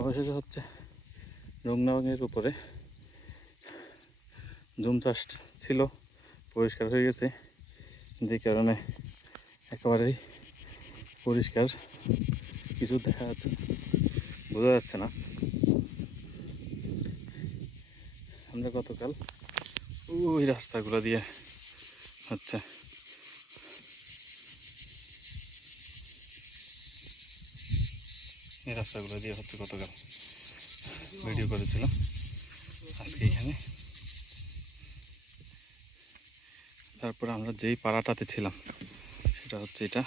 অবশেষে হচ্ছে রংনাবাঙের উপরে জুম চাষ ছিল, পরিষ্কার হয়ে গেছে, যে কারণে একেবারেই পরিষ্কার কিছু দেখা যাচ্ছে, বোঝা যাচ্ছে না। আমরা গতকাল ওই রাস্তাগুলো দিয়ে হচ্ছে এই রাস্তাগুলো দিয়ে হচ্ছে গতকাল ভিডিও করেছিলাম। আজকে এখানে তারপরে আমরা যেই পাড়াটাতে ছিলাম সেটা হচ্ছে এটা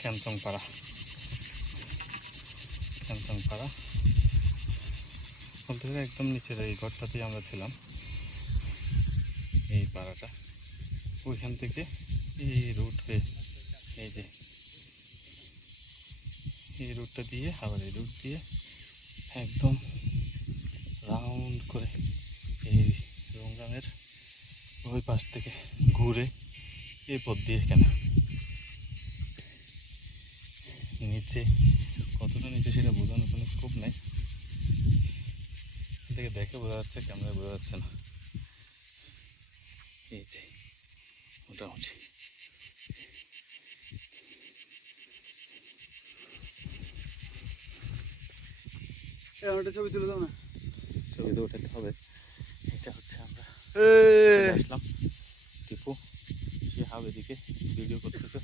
ক্যামচং পাড়া। ক্যামচং পাড়া বলতে গেলে একদম নিচের এই ঘরটাতেই আমরা ছিলাম। এই পাড়াটা ওইখান থেকে এই রুট হয়ে এই যে এই রুটটা দিয়ে আবার এই রুট দিয়ে একদম রাউন্ড করে এই রংরাঙের ওই পাশ থেকে ঘুরে এই পথ দিয়ে কেন নিচে কতটা নিচে সেটা বোঝানোর কোনো স্কোপ নেই। থেকে দেখে বোঝা যাচ্ছে, ক্যামেরায় বোঝা যাচ্ছে না। এই যে মোটামুটি ছবি তুলে দাও না, ছবি তো ওঠাতে হবে। এটা হচ্ছে আমরা আসলাম, টিপু সে হাবে দিকে ভিডিও করতেছে।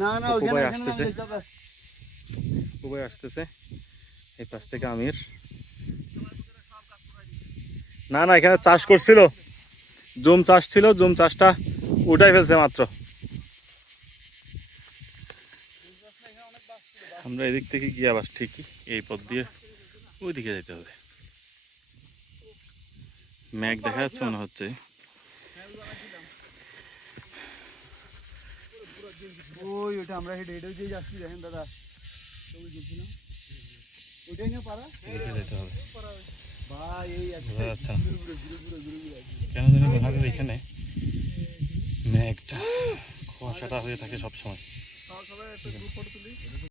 না না ওখানে আসতেছে, আসতেছে এই পাশ থেকে আমির। না না এখানে চাষ করছিল, জুম চাষ ছিল, জুম চাষটা উঠাই ফেলছে মাত্র। আমরা এদিক থেকে গিয়ে আবার ঠিকই এই পথ দিয়ে ওই দিকে যেতে হবে। ম্যাগ দেখা যাচ্ছে মনে হচ্ছে। ওই ওটা আমরা হেঁটে হেঁটে যে যাচ্ছি, দেখেন দাদা ওইটাই না পারা, এদিকে যেতে হবে। ভাই এই বোঝা যাচ্ছে না কেন জানি, পাহাড়ের এখানে ম্যাগটা কুয়াশাটা হয়ে থাকে সবসময়।